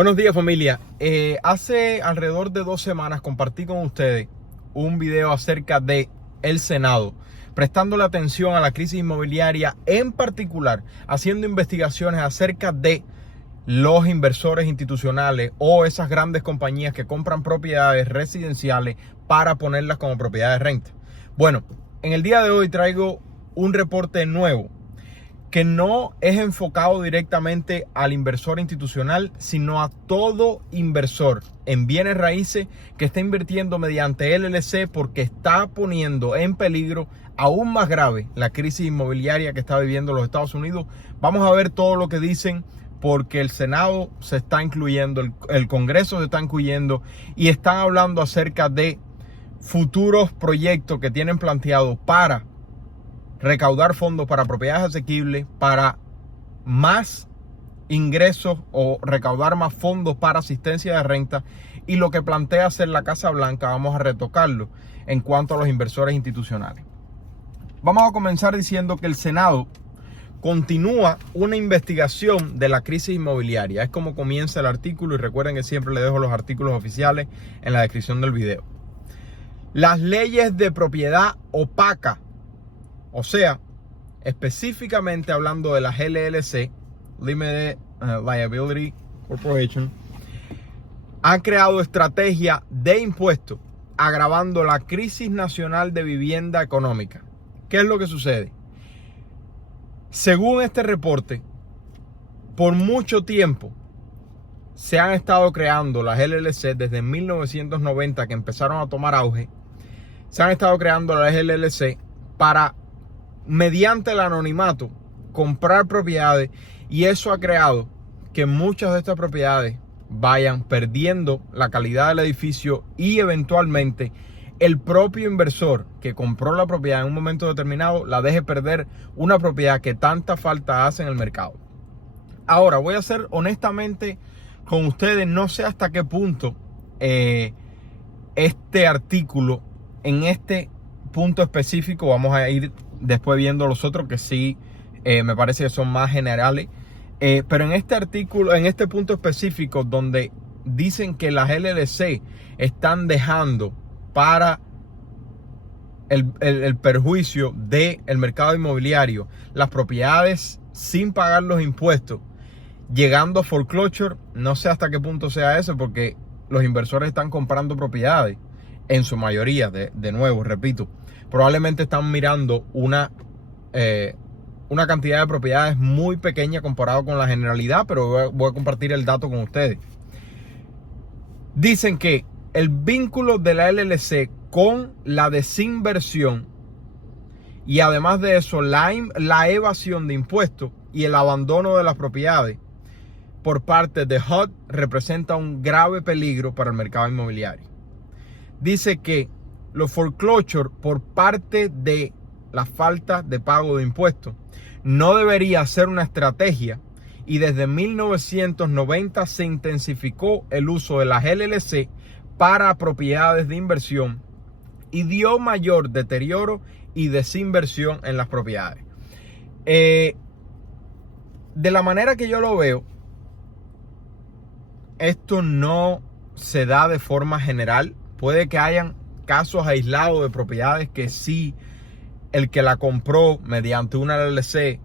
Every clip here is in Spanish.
Buenos días, familia. Hace alrededor de 2 semanas compartí con ustedes un video acerca de el Senado, prestándole atención a la crisis inmobiliaria, en particular haciendo investigaciones acerca de los inversores institucionales o esas grandes compañías que compran propiedades residenciales para ponerlas como propiedad de renta. Bueno, en el día de hoy traigo un reporte nuevo que no es enfocado directamente al inversor institucional, sino a todo inversor en bienes raíces que está invirtiendo mediante LLC, porque está poniendo en peligro aún más grave la crisis inmobiliaria que está viviendo los Estados Unidos. Vamos a ver todo lo que dicen, porque el Senado se está incluyendo, el Congreso se está incluyendo y están hablando acerca de futuros proyectos que tienen planteados para recaudar fondos para propiedades asequibles, para más ingresos o recaudar más fondos para asistencia de renta, y lo que plantea hacer la Casa Blanca vamos a retocarlo en cuanto a los inversores institucionales. Vamos a comenzar diciendo que el Senado continúa una investigación de la crisis inmobiliaria. Es como comienza el artículo, y recuerden que siempre les dejo los artículos oficiales en la descripción del video. Las leyes de propiedad opaca, o sea, específicamente hablando de las LLC, Limited Liability Corporation, han creado estrategias de impuestos agravando la crisis nacional de vivienda económica. ¿Qué es lo que sucede? Según este reporte, por mucho tiempo se han estado creando las LLC desde 1990, que empezaron a tomar auge. Se han estado creando las LLC para, mediante el anonimato, comprar propiedades, y eso ha creado que muchas de estas propiedades vayan perdiendo la calidad del edificio, y eventualmente el propio inversor que compró la propiedad en un momento determinado la deje perder, una propiedad que tanta falta hace en el mercado. Ahora, voy a ser honestamente con ustedes, no sé hasta qué punto este artículo, en este punto específico, vamos a ir después viendo los otros que sí me parece que son más generales, pero en este artículo, en este punto específico donde dicen que las LLC están dejando para el perjuicio del mercado inmobiliario las propiedades sin pagar los impuestos, llegando a foreclosure, no sé hasta qué punto sea eso, porque los inversores están comprando propiedades en su mayoría, de nuevo, repito, probablemente están mirando una cantidad de propiedades muy pequeña comparado con la generalidad, pero voy a compartir el dato con ustedes. Dicen que el vínculo de la LLC con la desinversión, y además de eso la evasión de impuestos y el abandono de las propiedades por parte de HUD, representa un grave peligro para el mercado inmobiliario. Dice que los foreclosure por parte de la falta de pago de impuestos no debería ser una estrategia, y desde 1990 se intensificó el uso de las LLC para propiedades de inversión y dio mayor deterioro y desinversión en las propiedades. De la manera que yo lo veo, esto no se da de forma general. Puede que hayan casos aislados de propiedades que sí, el que la compró mediante una LLC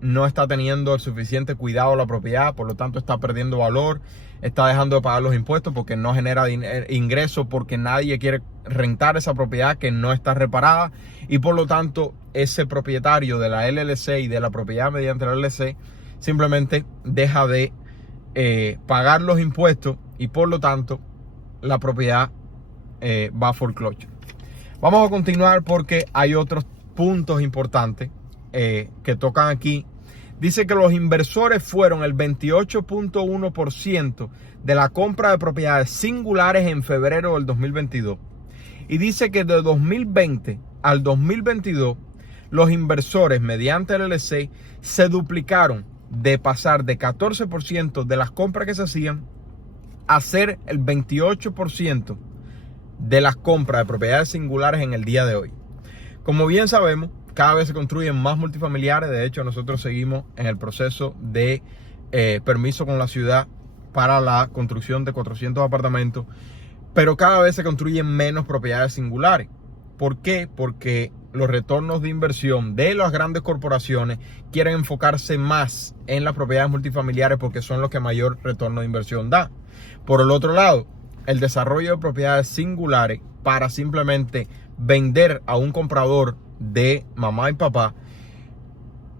no está teniendo el suficiente cuidado de la propiedad, por lo tanto está perdiendo valor, está dejando de pagar los impuestos porque no genera ingresos, porque nadie quiere rentar esa propiedad que no está reparada, y por lo tanto ese propietario de la LLC y de la propiedad mediante la LLC simplemente deja de pagar los impuestos, y por lo tanto la propiedad va a foreclosure. Vamos a continuar porque hay otros puntos importantes que tocan aquí. Dice que los inversores fueron el 28.1% de la compra de propiedades singulares en febrero del 2022. Y dice que de 2020 al 2022 los inversores mediante el LLC se duplicaron, de pasar de 14% de las compras que se hacían a ser el 28% de las compras de propiedades singulares en el día de hoy. Como bien sabemos, cada vez se construyen más multifamiliares. De hecho, nosotros seguimos en el proceso de permiso con la ciudad para la construcción de 400 apartamentos, pero cada vez se construyen menos propiedades singulares. ¿Por qué? Porque los retornos de inversión de las grandes corporaciones quieren enfocarse más en las propiedades multifamiliares porque son los que mayor retorno de inversión da. Por el otro lado, el desarrollo de propiedades singulares para simplemente vender a un comprador de mamá y papá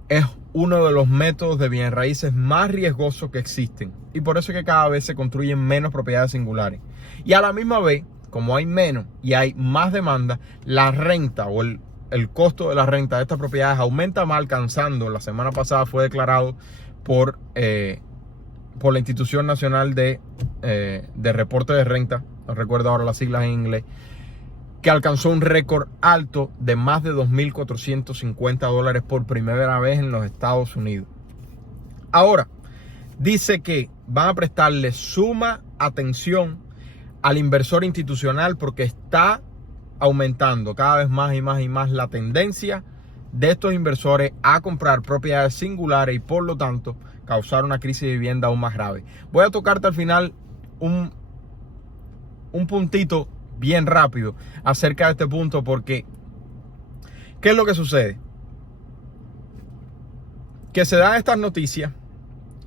es uno de los métodos de bienes raíces más riesgosos que existen. Y por eso es que cada vez se construyen menos propiedades singulares. Y a la misma vez, como hay menos y hay más demanda, la renta o el costo de la renta de estas propiedades aumenta más, alcanzando, la semana pasada fue declarado por la Institución Nacional de Reporte de Renta, no recuerdo ahora las siglas en inglés, que alcanzó un récord alto de más de $2,450 por primera vez en los Estados Unidos. Ahora, dice que van a prestarle suma atención al inversor institucional porque está aumentando cada vez más y más y más la tendencia de estos inversores a comprar propiedades singulares y por lo tanto causar una crisis de vivienda aún más grave. Voy a tocarte al final un puntito bien rápido acerca de este punto porque ¿qué es lo que sucede? Que se dan estas noticias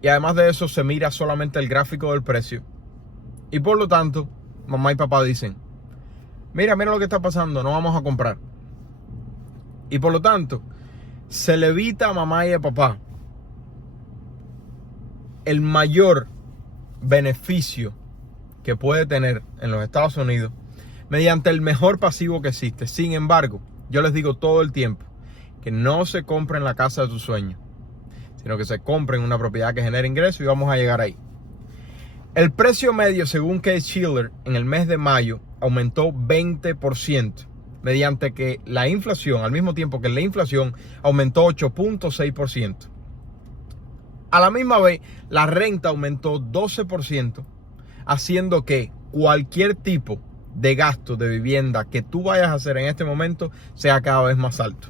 y además de eso se mira solamente el gráfico del precio y por lo tanto mamá y papá dicen mira lo que está pasando, no vamos a comprar. Y por lo tanto, se le evita a mamá y a papá el mayor beneficio que puede tener en los Estados Unidos mediante el mejor pasivo que existe. Sin embargo, yo les digo todo el tiempo que no se compren la casa de sus sueños, sino que se compren una propiedad que genere ingresos y vamos a llegar ahí. El precio medio, según Case-Shiller, en el mes de mayo aumentó 20%, mediante que la inflación, al mismo tiempo que la inflación aumentó 8.6%. A la misma vez, la renta aumentó 12%, haciendo que cualquier tipo de gasto de vivienda que tú vayas a hacer en este momento sea cada vez más alto.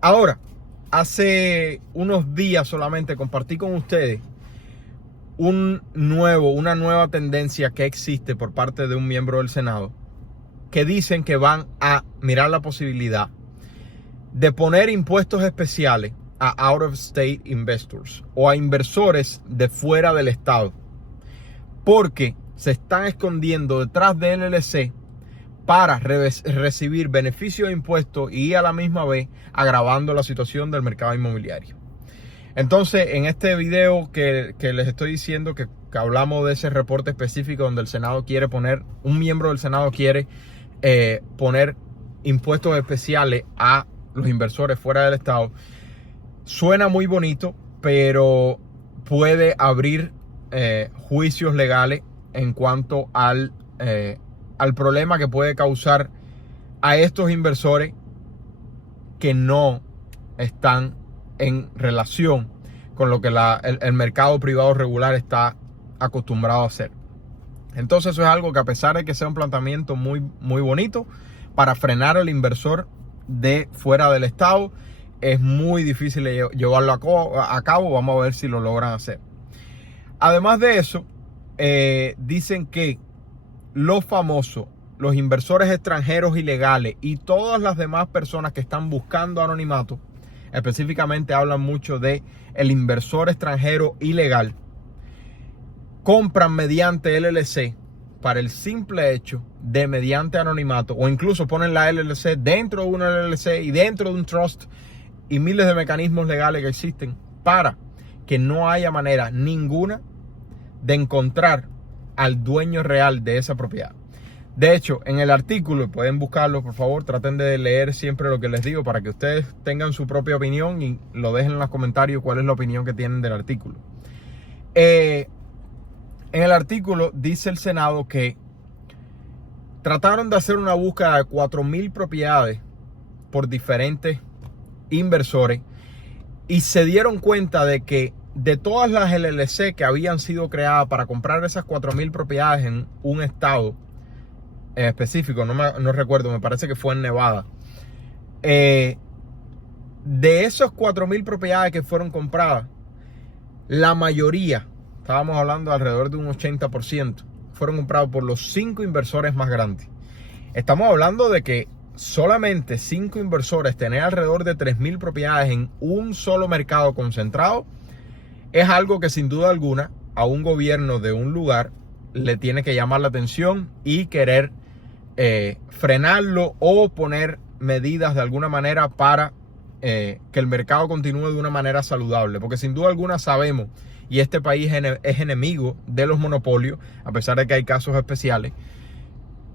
Ahora, hace unos días solamente compartí con ustedes una nueva tendencia que existe por parte de un miembro del Senado que dicen que van a mirar la posibilidad de poner impuestos especiales a out of state investors o a inversores de fuera del estado porque se están escondiendo detrás de LLC para recibir beneficios de impuestos y a la misma vez agravando la situación del mercado inmobiliario. Entonces, en este video que les estoy diciendo que hablamos de ese reporte específico donde el Senado quiere poner, un miembro del Senado quiere poner impuestos especiales a los inversores fuera del estado, suena muy bonito, pero puede abrir juicios legales en cuanto al problema que puede causar a estos inversores que no están en relación con lo que el mercado privado regular está acostumbrado a hacer. Entonces eso es algo que, a pesar de que sea un planteamiento muy, muy bonito para frenar al inversor de fuera del estado, es muy difícil llevarlo a cabo. Vamos a ver si lo logran hacer. Además de eso, dicen que los inversores extranjeros ilegales y todas las demás personas que están buscando anonimato, específicamente hablan mucho de el inversor extranjero ilegal, compran mediante LLC para el simple hecho de mediante anonimato, o incluso ponen la LLC dentro de una LLC y dentro de un trust y miles de mecanismos legales que existen para que no haya manera ninguna de encontrar al dueño real de esa propiedad. De hecho, en el artículo, pueden buscarlo, por favor, traten de leer siempre lo que les digo para que ustedes tengan su propia opinión y lo dejen en los comentarios cuál es la opinión que tienen del artículo. En el artículo dice el Senado que trataron de hacer una búsqueda de 4,000 propiedades por diferentes inversores y se dieron cuenta de que de todas las LLC que habían sido creadas para comprar esas 4,000 propiedades en un estado en específico, no recuerdo, me parece que fue en Nevada, de esos 4,000 propiedades que fueron compradas, la mayoría, estábamos hablando de alrededor de un 80%, fueron comprados por los 5 inversores más grandes. Estamos hablando de que solamente 5 inversores, tener alrededor de 3.000 propiedades en un solo mercado concentrado, es algo que sin duda alguna a un gobierno de un lugar le tiene que llamar la atención y querer frenarlo o poner medidas de alguna manera para que el mercado continúe de una manera saludable. Porque sin duda alguna sabemos, y este país es enemigo de los monopolios, a pesar de que hay casos especiales,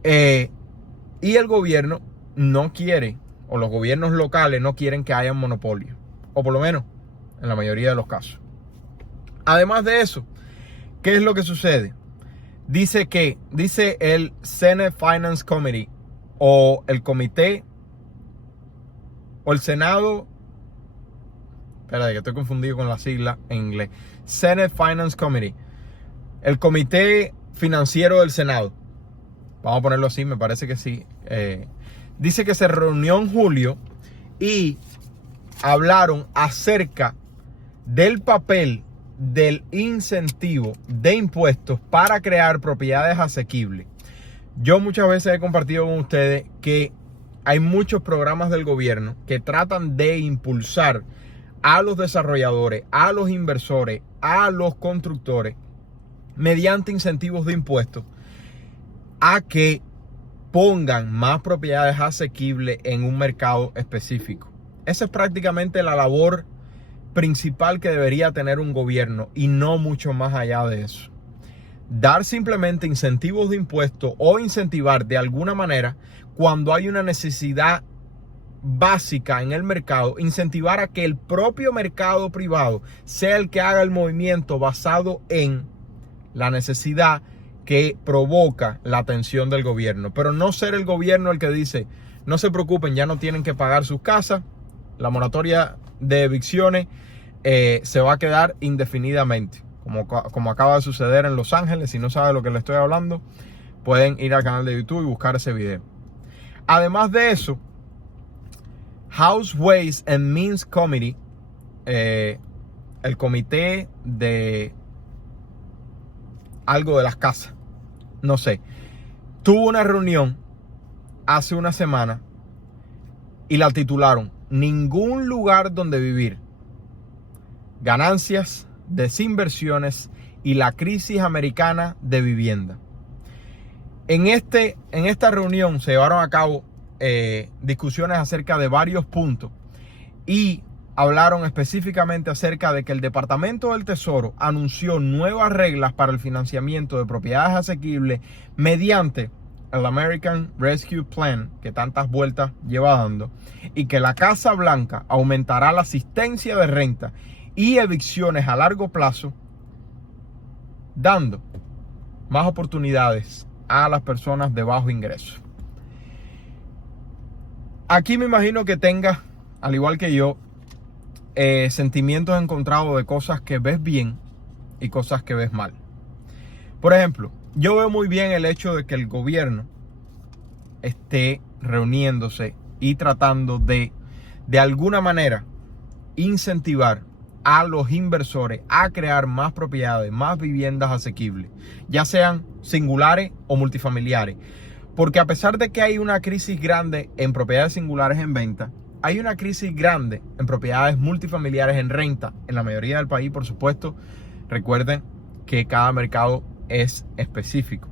y el gobierno no quiere, o los gobiernos locales no quieren que haya monopolio, o por lo menos en la mayoría de los casos. Además de eso, ¿qué es lo que sucede? Dice el Senate Finance Committee, o el comité, o el Senado, espera, que estoy confundido con la sigla en inglés, Senate Finance Committee, el comité financiero del Senado, vamos a ponerlo así, me parece que sí, dice que se reunió en julio y hablaron acerca del papel del incentivo de impuestos para crear propiedades asequibles. Yo muchas veces he compartido con ustedes que hay muchos programas del gobierno que tratan de impulsar a los desarrolladores, a los inversores, a los constructores, mediante incentivos de impuestos, a que pongan más propiedades asequibles en un mercado específico. Esa es prácticamente la labor principal que debería tener un gobierno y no mucho más allá de eso. Dar simplemente incentivos de impuestos o incentivar de alguna manera cuando hay una necesidad básica en el mercado, incentivar a que el propio mercado privado sea el que haga el movimiento basado en la necesidad que provoca la atención del gobierno, pero no ser el gobierno el que dice: no se preocupen, ya no tienen que pagar sus casas, la moratoria de evicciones se va a quedar indefinidamente, como acaba de suceder en Los Ángeles. Si no sabe de lo que le estoy hablando, pueden ir al canal de YouTube y buscar ese video. Además de eso, House Ways and Means Committee, el comité de algo de las casas, no sé, tuvo una reunión hace una semana y la titularon "Ningún lugar donde vivir, ganancias, desinversiones y la crisis americana de vivienda". En esta reunión se llevaron a cabo discusiones acerca de varios puntos y hablaron específicamente acerca de que el Departamento del Tesoro anunció nuevas reglas para el financiamiento de propiedades asequibles mediante el American Rescue Plan, que tantas vueltas lleva dando, y que la Casa Blanca aumentará la asistencia de renta y evicciones a largo plazo, dando más oportunidades a las personas de bajo ingreso. Aquí me imagino que tengas, al igual que yo, sentimientos encontrados de cosas que ves bien y cosas que ves mal. Por ejemplo, yo veo muy bien el hecho de que el gobierno esté reuniéndose y tratando de alguna manera, incentivar a los inversores a crear más propiedades, más viviendas asequibles, ya sean singulares o multifamiliares. Porque a pesar de que hay una crisis grande en propiedades singulares en venta, hay una crisis grande en propiedades multifamiliares en renta en la mayoría del país, por supuesto. Recuerden que cada mercado es específico.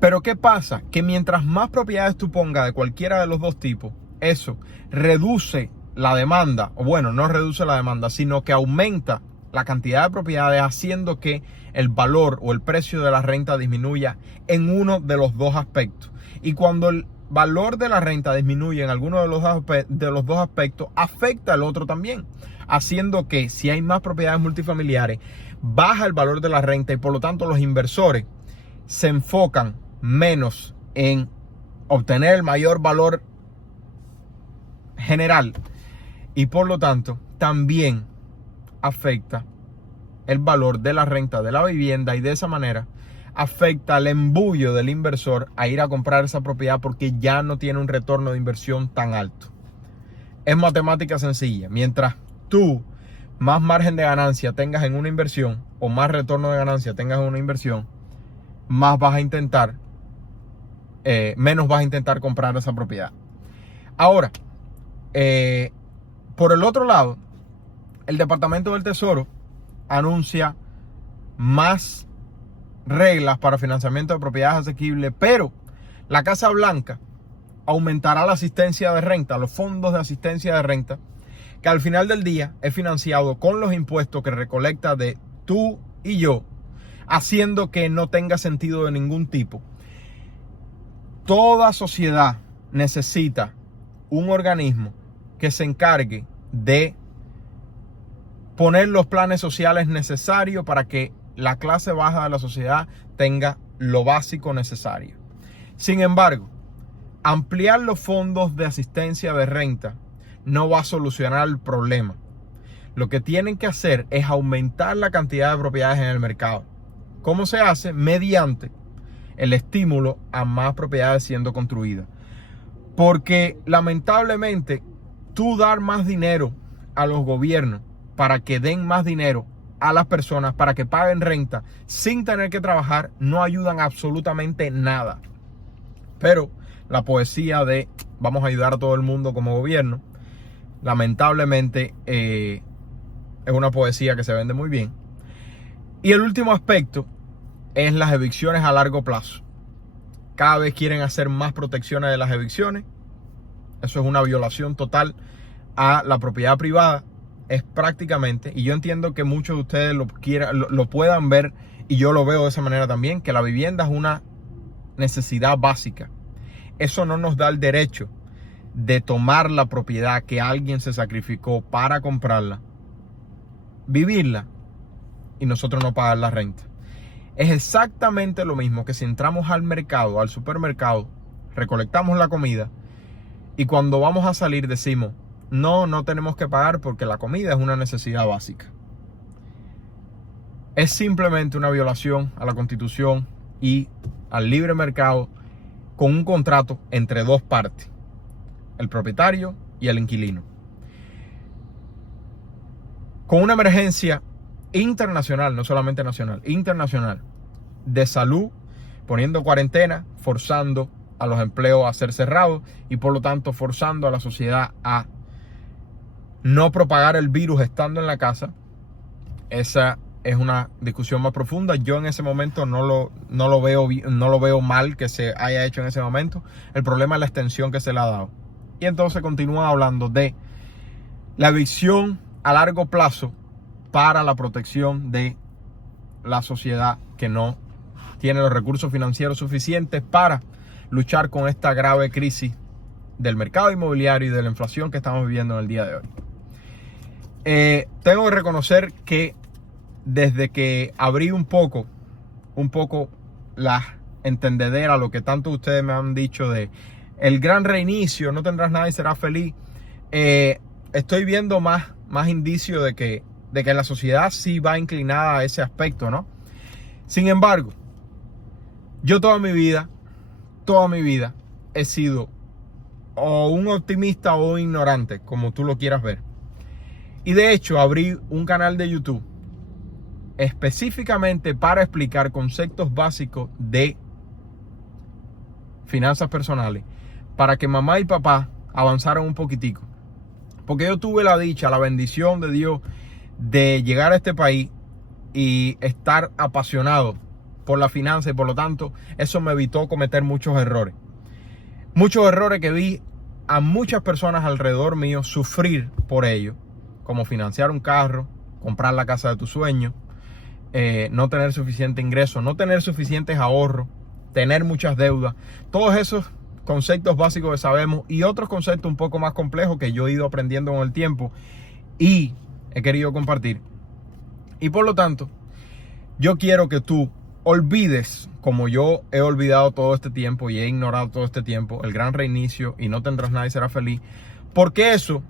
Pero ¿qué pasa? Que mientras más propiedades tú pongas de cualquiera de los dos tipos, eso reduce la demanda, o bueno, no reduce la demanda, sino que aumenta la cantidad de propiedades, haciendo que el valor o el precio de la renta disminuya en uno de los dos aspectos. Y cuando el valor de la renta disminuye en alguno de los dos aspectos, afecta al otro también, haciendo que si hay más propiedades multifamiliares, baja el valor de la renta y por lo tanto los inversores se enfocan menos en obtener el mayor valor general y por lo tanto también afecta el valor de la renta de la vivienda y de esa manera afecta el embullo del inversor a ir a comprar esa propiedad porque ya no tiene un retorno de inversión tan alto. Es matemática sencilla. Mientras tú más margen de ganancia tengas en una inversión o más retorno de ganancia tengas en una inversión, más vas a intentar, menos vas a intentar comprar esa propiedad. Ahora, por el otro lado, el Departamento del Tesoro anuncia más reglas para financiamiento de propiedades asequibles, pero la Casa Blanca aumentará la asistencia de renta, los fondos de asistencia de renta, que al final del día es financiado con los impuestos que recolecta de tú y yo, haciendo que no tenga sentido de ningún tipo. Toda sociedad necesita un organismo que se encargue de poner los planes sociales necesarios para que la clase baja de la sociedad tenga lo básico necesario. Sin embargo, ampliar los fondos de asistencia de renta no va a solucionar el problema. Lo que tienen que hacer es aumentar la cantidad de propiedades en el mercado. ¿Cómo se hace? Mediante el estímulo a más propiedades siendo construidas. Porque lamentablemente, tú dar más dinero a los gobiernos para que den más dinero a las personas, para que paguen renta sin tener que trabajar, no ayudan absolutamente nada. Pero la poesía de vamos a ayudar a todo el mundo como gobierno, lamentablemente es una poesía que se vende muy bien. Y el último aspecto es las evicciones a largo plazo. Cada vez quieren hacer más protecciones de las evicciones. Eso es una violación total a la propiedad privada. Es prácticamente, y yo entiendo que muchos de ustedes lo puedan ver, y yo lo veo de esa manera también, que la vivienda es una necesidad básica. Eso no nos da el derecho de tomar la propiedad que alguien se sacrificó para comprarla, vivirla y nosotros no pagar la renta. Es exactamente lo mismo que si entramos al mercado, al supermercado, recolectamos la comida y cuando vamos a salir decimos, no tenemos que pagar porque la comida es una necesidad básica. Es simplemente una violación a la Constitución y al libre mercado con un contrato entre dos partes, el propietario y el inquilino. Con una emergencia internacional, no solamente nacional, internacional, de salud, poniendo cuarentena, forzando a los empleos a ser cerrados y por lo tanto forzando a la sociedad a no propagar el virus estando en la casa. Esa es una discusión más profunda. Yo en ese momento no lo veo mal que se haya hecho en ese momento. El problema es la extensión que se le ha dado. Y entonces continúa hablando de la evicción a largo plazo para la protección de la sociedad que no tiene los recursos financieros suficientes para luchar con esta grave crisis del mercado inmobiliario y de la inflación que estamos viviendo en el día de hoy. Tengo que reconocer que desde que abrí un poco la entendedera, lo que tanto ustedes me han dicho de el gran reinicio, no tendrás nada y serás feliz, estoy viendo más indicios de que la sociedad sí va inclinada a ese aspecto, ¿no? Sin embargo, yo toda mi vida he sido o un optimista o un ignorante, como tú lo quieras ver. Y de hecho abrí un canal de YouTube específicamente para explicar conceptos básicos de finanzas personales, para que mamá y papá avanzaran un poquitico. Porque yo tuve la dicha, la bendición de Dios de llegar a este país y estar apasionado por la finanza y por lo tanto eso me evitó cometer muchos errores. Muchos errores que vi a muchas personas alrededor mío sufrir por ello, como financiar un carro, comprar la casa de tus sueños, no tener suficiente ingreso, no tener suficientes ahorros, tener muchas deudas. Todos esos conceptos básicos que sabemos y otros conceptos un poco más complejos que yo he ido aprendiendo con el tiempo y he querido compartir. Y por lo tanto, yo quiero que tú olvides, como yo he olvidado todo este tiempo y he ignorado todo este tiempo, el gran reinicio y no tendrás nada y serás feliz, porque eso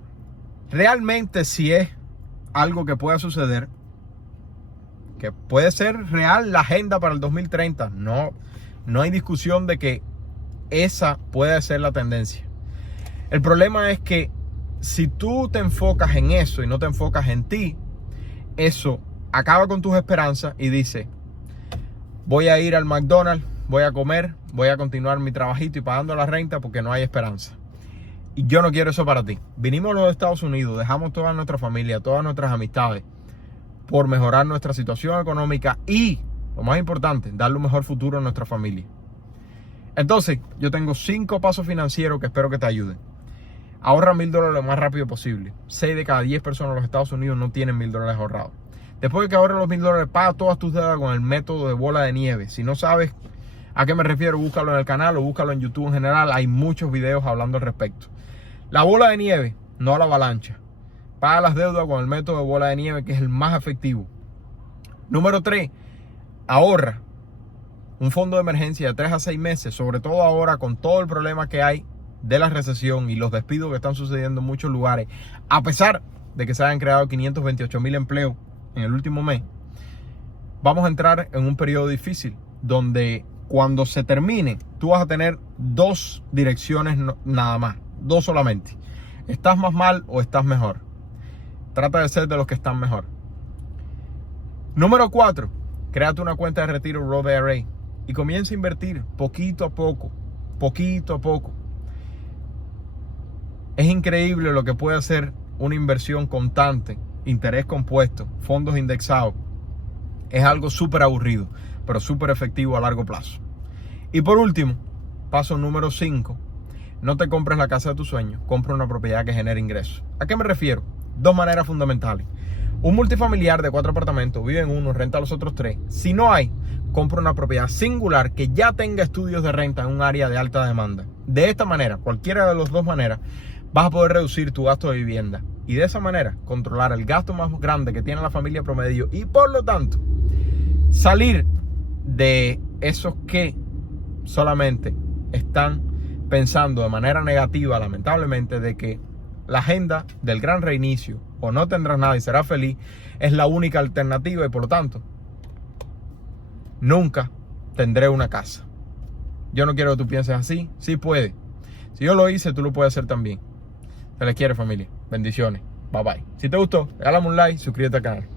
realmente sí es algo que pueda suceder, que puede ser real la agenda para el 2030. No hay discusión de que esa puede ser la tendencia. El problema es que si tú te enfocas en eso y no te enfocas en ti, eso acaba con tus esperanzas y dice, voy a ir al McDonald's, voy a comer, voy a continuar mi trabajito y pagando la renta porque no hay esperanza. Y yo no quiero eso para ti. Vinimos a los Estados Unidos, dejamos toda nuestra familia, todas nuestras amistades por mejorar nuestra situación económica y, lo más importante, darle un mejor futuro a nuestra familia. Entonces, yo tengo 5 pasos financieros que espero que te ayuden. Ahorra $1,000 lo más rápido posible. 6 de cada 10 personas en los Estados Unidos no tienen $1,000 ahorrados. Después de que ahorres los $1,000, paga todas tus deudas con el método de bola de nieve. Si no sabes a qué me refiero, búscalo en el canal o búscalo en YouTube en general. Hay muchos videos hablando al respecto. La bola de nieve, no la avalancha. Paga las deudas con el método de bola de nieve, que es el más efectivo. Número 3, ahorra un fondo de emergencia de 3 a 6 meses, sobre todo ahora con todo el problema que hay de la recesión y los despidos que están sucediendo en muchos lugares, a pesar de que se hayan creado 528,000 empleos en el último mes. Vamos a entrar en un periodo difícil donde cuando se termine tú vas a tener 2 direcciones nada más, 2 solamente. ¿Estás más mal o estás mejor? Trata de ser de los que están mejor. Número 4, créate una cuenta de retiro Roth IRA y comienza a invertir poquito a poco, poquito a poco. Es increíble lo que puede hacer una inversión constante, interés compuesto, fondos indexados. Es algo súper aburrido, pero súper efectivo a largo plazo. Y por último, paso número 5, no te compres la casa de tus sueños, compra una propiedad que genere ingresos. ¿A qué me refiero? 2 maneras fundamentales. Un multifamiliar de 4 apartamentos, vive en uno, renta los otros 3. Si no hay, compra una propiedad singular que ya tenga estudios de renta en un área de alta demanda. De esta manera, cualquiera de las 2 maneras, vas a poder reducir tu gasto de vivienda y de esa manera controlar el gasto más grande que tiene la familia promedio y por lo tanto salir de esos que solamente están pensando de manera negativa, lamentablemente, de que la agenda del gran reinicio o no tendrás nada y serás feliz es la única alternativa y por lo tanto nunca tendré una casa. Yo no quiero que tú pienses así. Sí puede. Si yo lo hice, tú lo puedes hacer también. Se les quiere, familia. Bendiciones. Bye bye. Si te gustó, regálame un like, suscríbete al canal.